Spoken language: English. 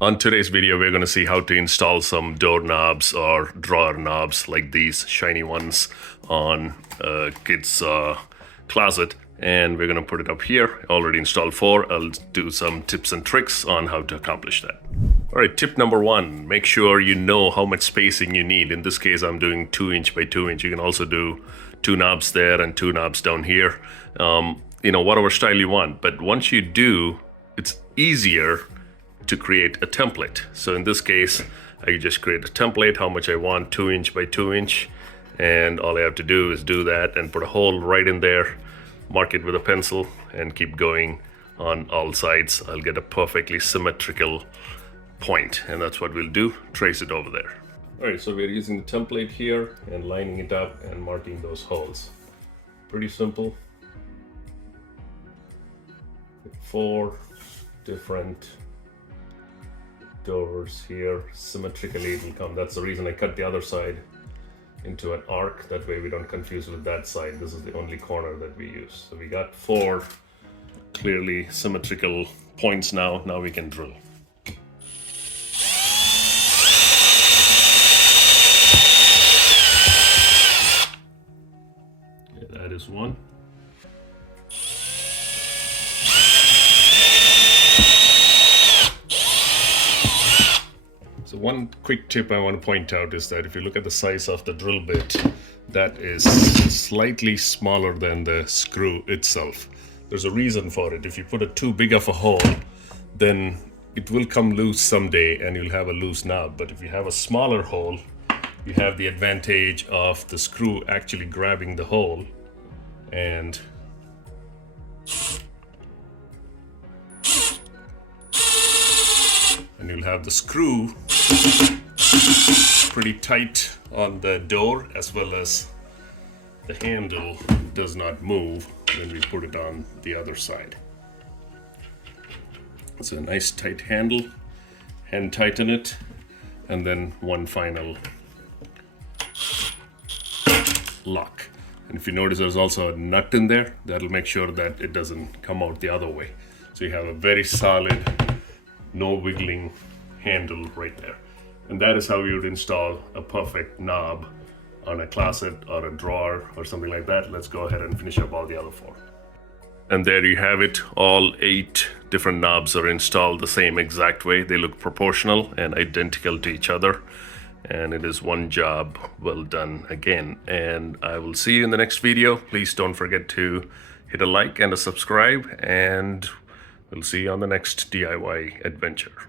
On today's video, we're going to see how to install some door knobs or drawer knobs like these shiny ones on a kid's closet. And we're going to put it up here. Already installed 4. I'll do some tips and tricks on how to accomplish that. All right, tip number 1, make sure you know how much spacing you need. In this case, I'm doing 2" by 2". You can also do 2 knobs there and 2 knobs down here. Whatever style you want. But once you do, it's easier to create a template. So in this case, I just create a template, how much I want, 2" by 2". And all I have to do is do that and put a hole right in there, mark it with a pencil, and keep going on all sides. I'll get a perfectly symmetrical point, and that's what we'll do, trace it over there. All right, so we're using the template here and lining it up and marking those holes. Pretty simple. 4 different doors here, symmetrically it will come. That's the reason I cut the other side into an arc. That way we don't confuse with that side. This is the only corner that we use. So we got 4 clearly symmetrical points now. Now we can drill. Okay, that is one. So one quick tip I want to point out is that if you look at the size of the drill bit, that is slightly smaller than the screw itself. There's a reason for it. If you put too big of a hole, then it will come loose someday and you'll have a loose knob. But if you have a smaller hole, you have the advantage of the screw actually grabbing the hole, and you'll have the screw pretty tight on the door, as well as the handle does not move when we put it on the other side. It's a nice tight handle, hand tighten it, and then one final lock. And if you notice, there's also a nut in there that'll make sure that it doesn't come out the other way. So you have a very solid, no wiggling handle right there. And that is how you would install a perfect knob on a closet or a drawer or something like that. Let's go ahead and finish up all the other 4. And there you have it. All 8 different knobs are installed the same exact way. They look proportional and identical to each other. And it is one job well done again. And I will see you in the next video. Please don't forget to hit a like and a subscribe, and we'll see you on the next DIY adventure.